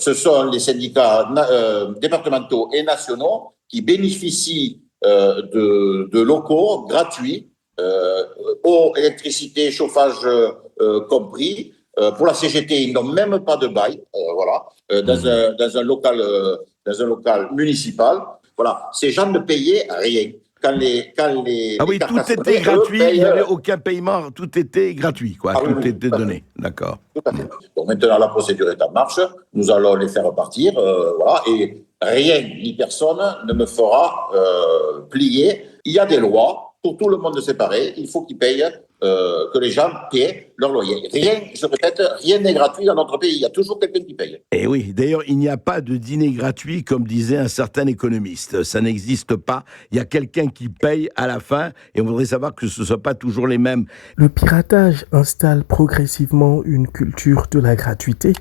ce sont les syndicats départementaux et nationaux qui bénéficient de locaux gratuits, eau, électricité, chauffage compris. Pour la CGT, ils n'ont même pas de bail, dans un local municipal. Voilà, ces gens ne payaient rien. Ah oui, tout était gratuit, il n'y avait aucun paiement, tout était gratuit, quoi. Tout était donné, d'accord. Tout à fait. Donc maintenant, la procédure est en marche, nous allons les faire partir, et rien ni personne ne me fera plier. Il y a des lois, pour tout le monde séparé, il faut qu'ils payent, que les gens paient leur loyer. Rien, je répète, rien n'est gratuit dans notre pays, il y a toujours quelqu'un qui paye. Et oui, d'ailleurs, il n'y a pas de dîner gratuit, comme disait un certain économiste. Ça n'existe pas. Il y a quelqu'un qui paye à la fin, et on voudrait savoir que ce ne soit pas toujours les mêmes. Le piratage installe progressivement une culture de la gratuité.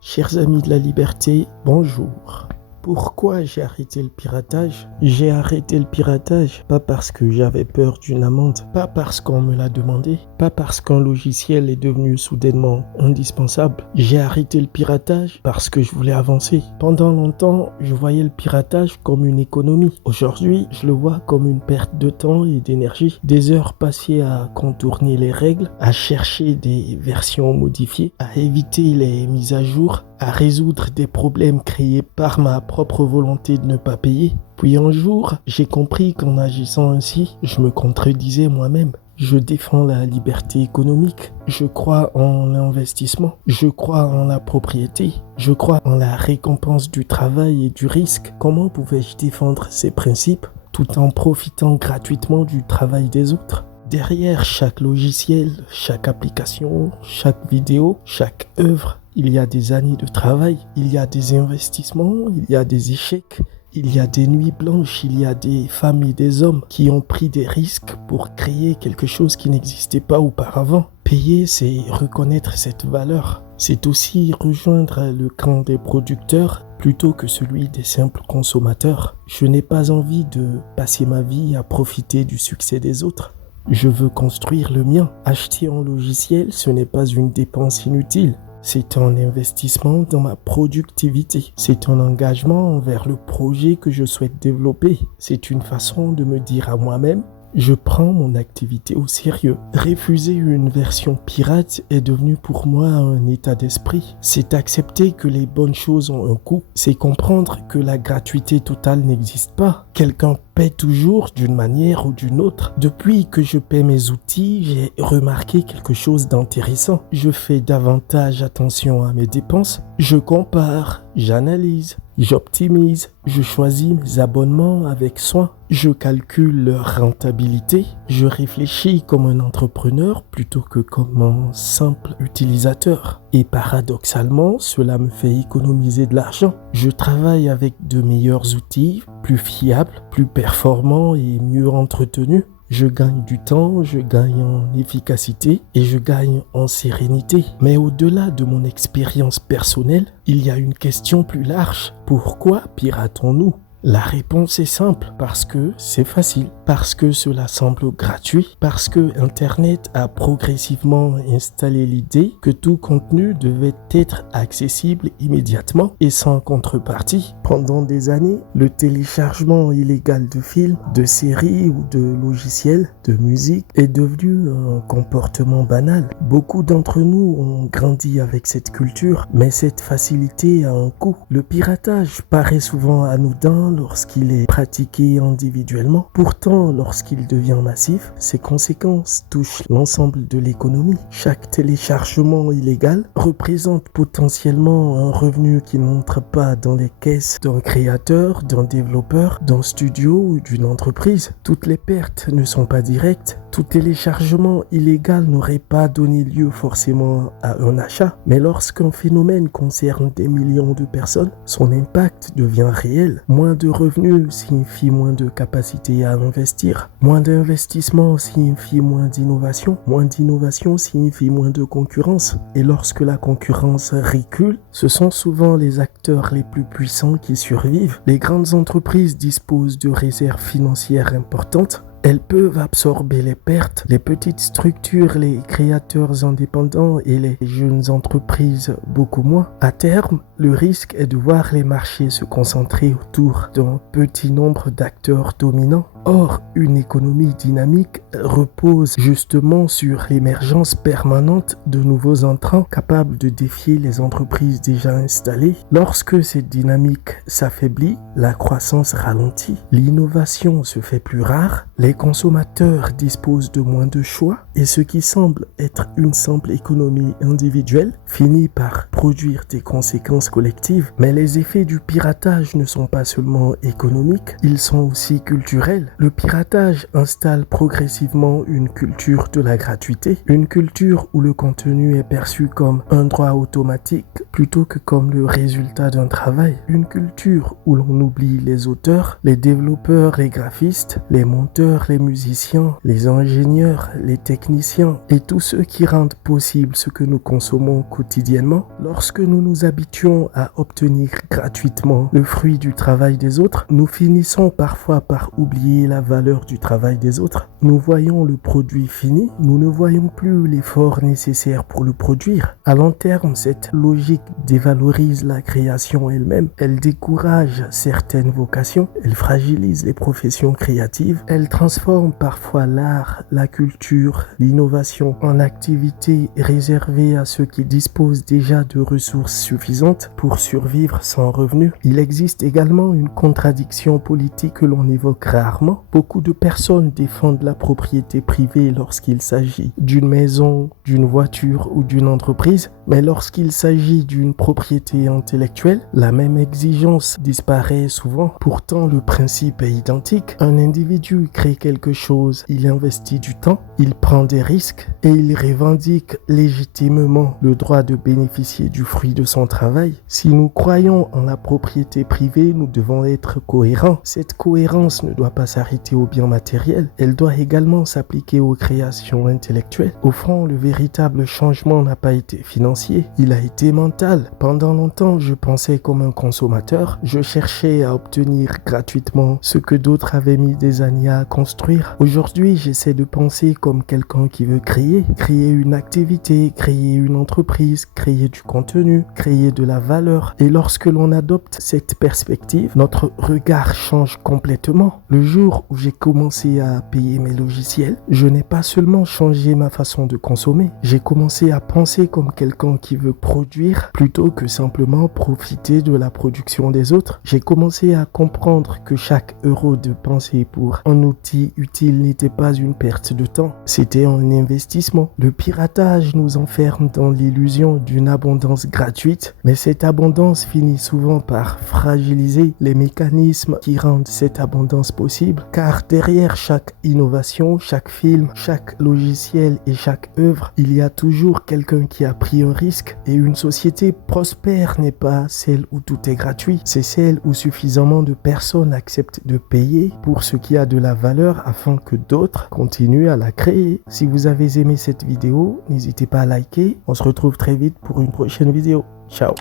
Chers amis de la liberté, bonjour. Pourquoi j'ai arrêté le piratage ? J'ai arrêté le piratage pas parce que j'avais peur d'une amende, pas parce qu'on me l'a demandé, pas parce qu'un logiciel est devenu soudainement indispensable. J'ai arrêté le piratage parce que je voulais avancer. Pendant longtemps, je voyais le piratage comme une économie. Aujourd'hui, je le vois comme une perte de temps et d'énergie. Des heures passées à contourner les règles, à chercher des versions modifiées, à éviter les mises à jour, à résoudre des problèmes créés par ma propre volonté de ne pas payer. Puis un jour, j'ai compris qu'en agissant ainsi, je me contredisais moi-même. Je défends la liberté économique, je crois en l'investissement, je crois en la propriété, je crois en la récompense du travail et du risque. Comment pouvais-je défendre ces principes tout en profitant gratuitement du travail des autres ? Derrière chaque logiciel, chaque application, chaque vidéo, chaque œuvre, il y a des années de travail, il y a des investissements, il y a des échecs, il y a des nuits blanches, il y a des femmes et des hommes qui ont pris des risques pour créer quelque chose qui n'existait pas auparavant. Payer, c'est reconnaître cette valeur. C'est aussi rejoindre le camp des producteurs plutôt que celui des simples consommateurs. Je n'ai pas envie de passer ma vie à profiter du succès des autres. Je veux construire le mien. Acheter un logiciel, ce n'est pas une dépense inutile. C'est un investissement dans ma productivité. C'est un engagement envers le projet que je souhaite développer. C'est une façon de me dire à moi-même, je prends mon activité au sérieux. Refuser une version pirate est devenu pour moi un état d'esprit. C'est accepter que les bonnes choses ont un coût. C'est comprendre que la gratuité totale n'existe pas. Quelqu'un paie toujours d'une manière ou d'une autre. Depuis que je paie mes outils, j'ai remarqué quelque chose d'intéressant. Je fais davantage attention à mes dépenses. Je compare, j'analyse, j'optimise, je choisis mes abonnements avec soin. Je calcule leur rentabilité. Je réfléchis comme un entrepreneur plutôt que comme un simple utilisateur. Et paradoxalement, cela me fait économiser de l'argent. Je travaille avec de meilleurs outils, plus fiables, plus performants et mieux entretenus. Je gagne du temps, je gagne en efficacité et je gagne en sérénité. Mais au-delà de mon expérience personnelle, il y a une question plus large. Pourquoi piratons-nous ? La réponse est simple, parce que c'est facile, parce que cela semble gratuit, parce que Internet a progressivement installé l'idée que tout contenu devait être accessible immédiatement et sans contrepartie. Pendant des années, le téléchargement illégal de films, de séries ou de logiciels, de musique est devenu un comportement banal. Beaucoup d'entre nous ont grandi avec cette culture, mais cette facilité a un coût. Le piratage paraît souvent anodin lorsqu'il est pratiqué individuellement. Pourtant, lorsqu'il devient massif, ses conséquences touchent l'ensemble de l'économie. Chaque téléchargement illégal représente potentiellement un revenu qui n'entre pas dans les caisses d'un créateur, d'un développeur, d'un studio ou d'une entreprise. Toutes les pertes ne sont pas directes. Tout téléchargement illégal n'aurait pas donné lieu forcément à un achat, mais lorsqu'un phénomène concerne des millions de personnes, son impact devient réel. Moins de revenus signifie moins de capacité à investir. Moins d'investissement signifie moins d'innovation. Moins d'innovation signifie moins de concurrence. Et lorsque la concurrence recule, ce sont souvent les acteurs les plus puissants qui survivent. Les grandes entreprises disposent de réserves financières importantes. Elles peuvent absorber les pertes. Les petites structures, les créateurs indépendants et les jeunes entreprises beaucoup moins. À terme, le risque est de voir les marchés se concentrer autour d'un petit nombre d'acteurs dominants. Or, une économie dynamique repose justement sur l'émergence permanente de nouveaux entrants capables de défier les entreprises déjà installées. Lorsque cette dynamique s'affaiblit, la croissance ralentit, l'innovation se fait plus rare, les consommateurs disposent de moins de choix et ce qui semble être une simple économie individuelle finit par produire des conséquences collectives. Mais les effets du piratage ne sont pas seulement économiques, ils sont aussi culturels. Le piratage installe progressivement une culture de la gratuité, une culture où le contenu est perçu comme un droit automatique plutôt que comme le résultat d'un travail, une culture où l'on oublie les auteurs, les développeurs, les graphistes, les monteurs, les musiciens, les ingénieurs, les techniciens et tous ceux qui rendent possible ce que nous consommons quotidiennement. Lorsque nous nous habituons à obtenir gratuitement le fruit du travail des autres, nous finissons parfois par oublier la valeur du travail des autres. Nous voyons le produit fini, nous ne voyons plus l'effort nécessaire pour le produire. À long terme, cette logique dévalorise la création elle-même. Elle décourage certaines vocations, elle fragilise les professions créatives, elle transforme parfois l'art, la culture, l'innovation en activités réservées à ceux qui disposent déjà de ressources suffisantes pour survivre sans revenus. Il existe également une contradiction politique que l'on évoque rarement. Beaucoup de personnes défendent la propriété privée lorsqu'il s'agit d'une maison, d'une voiture ou d'une entreprise, mais lorsqu'il s'agit d'une propriété intellectuelle, la même exigence disparaît souvent. Pourtant, le principe est identique. Un individu crée quelque chose, il investit du temps, il prend des risques et il revendique légitimement le droit de bénéficier du fruit de son travail. Si nous croyons en la propriété privée, nous devons être cohérents. Cette cohérence ne doit pas s'arrêter aux biens matériels, elle doit également s'appliquer aux créations intellectuelles. Au fond, le véritable changement n'a pas été financier, il a été mental. Pendant longtemps, je pensais comme un consommateur, je cherchais à obtenir gratuitement ce que d'autres avaient mis des années à construire. Aujourd'hui, j'essaie de penser comme quelqu'un qui veut créer une activité, créer une entreprise, créer du contenu, créer de la valeur. Et lorsque l'on adopte cette perspective, notre regard change complètement. Le jour où j'ai commencé à payer mes logiciels, je n'ai pas seulement changé ma façon de consommer, j'ai commencé à penser comme quelqu'un qui veut produire plutôt que simplement profiter de la production des autres. J'ai commencé à comprendre que chaque euro dépensé pour un outil utile n'était pas une perte de temps, c'était un investissement. Le piratage nous enferme dans l'illusion d'une abondance gratuite, mais cette abondance finit souvent par fragiliser les mécanismes qui rendent cette abondance possible, car derrière chaque innovation, chaque film, chaque logiciel et chaque œuvre, il y a toujours quelqu'un qui a pris un risque. Et une société prospère n'est pas celle où tout est gratuit, c'est celle où suffisamment de personnes acceptent de payer pour ce qui a de la valeur afin que d'autres continuent à la créer. Si vous avez aimé cette vidéo, n'hésitez pas à liker. On se retrouve très vite pour une prochaine vidéo. Ciao.